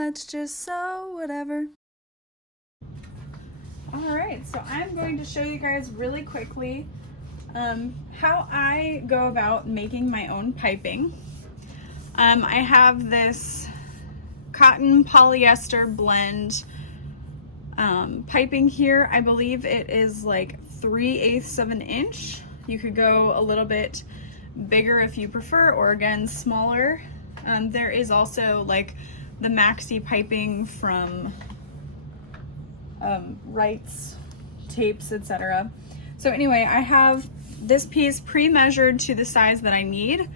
let's just sew whatever. All right, so I'm going to show you guys really quickly how I go about making my own piping. I have this cotton polyester blend piping here. I believe it is like 3/8 of an inch. You could go a little bit bigger if you prefer, or again smaller. There is also like the maxi piping from Wright's tapes, etc. So anyway, I have this piece pre-measured to the size that I need,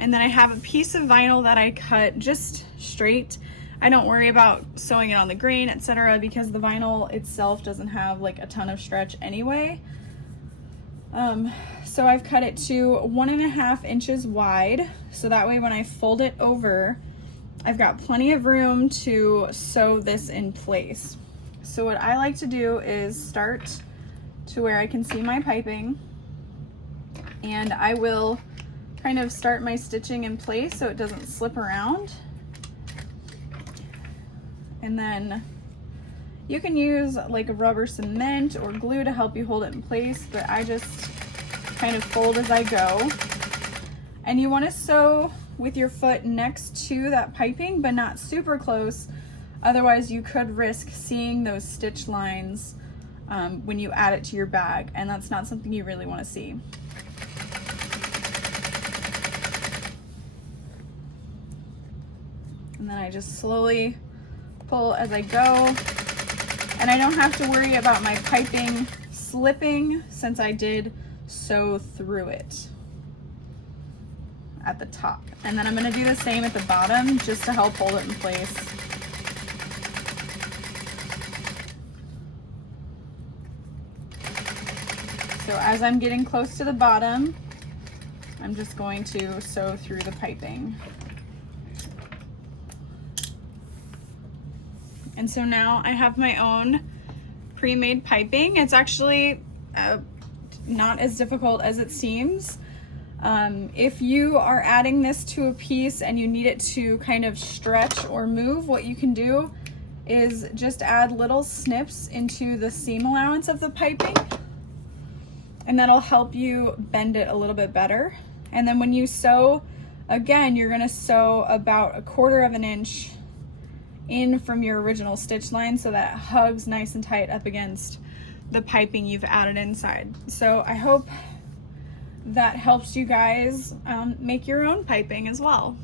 and then I have a piece of vinyl that I cut just straight. I don't worry about sewing it on the grain, etc., because the vinyl itself doesn't have like a ton of stretch anyway. So I've cut it to 1.5 inches wide, so that way when I fold it over, I've got plenty of room to sew this in place. So what I like to do is start to where I can see my piping, and I will kind of start my stitching in place so it doesn't slip around. And then you can use like a rubber cement or glue to help you hold it in place, but I just kind of fold as I go. And you want to sew with your foot next to that piping, but not super close. Otherwise you could risk seeing those stitch lines when you add it to your bag, and that's not something you really want to see. And then I just slowly pull as I go, and I don't have to worry about my piping slipping since I did sew through it at the top. And then I'm going to do the same at the bottom just to help hold it in place. So as I'm getting close to the bottom, I'm just going to sew through the piping. And so now I have my own pre-made piping. It's actually not as difficult as it seems. If you are adding this to a piece and you need it to kind of stretch or move, what you can do is just add little snips into the seam allowance of the piping, and that'll help you bend it a little bit better. And then when you sew, again, you're gonna sew about 1/4 of an inch in from your original stitch line so that it hugs nice and tight up against the piping you've added inside. So I hope that helps you guys make your own piping as well.